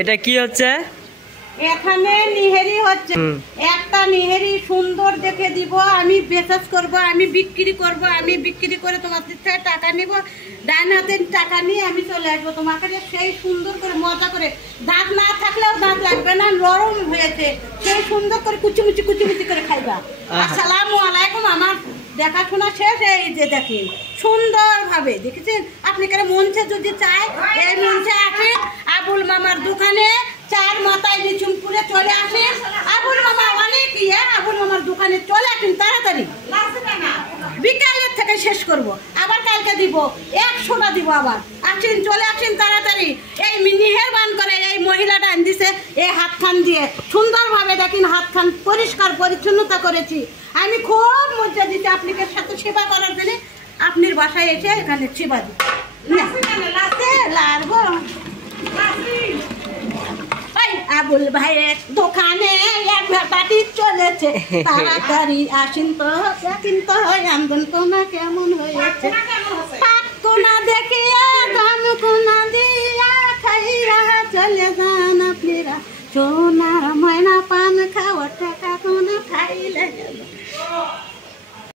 এটা কি হচ্ছে? এখানে নিহেরি হচ্ছে। একটা নিহেরি সুন্দর দেখে দিব, আমি বেচাস করব, আমি বিক্রি করব, আমি বিক্রি করে তোমার থেকে টাকা নিব। ডান হাতে টাকা নিয়ে আমি চলে আসবো তোমাকে সেই সুন্দর করে মজা করে, দাঁত না থাকলেও দাঁত লাগবে না, নরম হয়েছে, সেই সুন্দর করে কুচি কুচি করে খাইবা। আসসালামু আলাইকুম। আমার দেখাশোনা শেষ। এই যে দেখেন সুন্দর ভাবে দেখেছেন আপনি, কেন মঞ্চে যদি চাই এই মঞ্চে আসেন, আবুল মামার দোকানে 4 মাথায় নিচুমপুরে চলে আসেন। আবুল মামা অনেক আবুল মামার দোকানে চলে আসেন তাড়াতাড়ি, বিকালের থেকে শেষ করব, আবার কালকে দিব, 100টা দিব আবার। আসেন, চলে আসেন তাড়াতাড়ি। এই মেহেরবান করে এই মহিলাটা দিছে এই হাতখান দিয়ে সুন্দরভাবে দেখেন, হাতখান পরিষ্কার পরিচ্ছন্নতা করেছি আমি, খুব মজা দিতে আপনাকে সাথে সেবা করার জন্য। আপনার বাসায় এসে এখানে সেবা দিই লাড়বো। আবুল ভাইয়ের দোকানে পার্টি চলেছে, তাড়াতাড়ি আসেন তো, কিন্তু আমদন কোনা কেমন হয়েছে।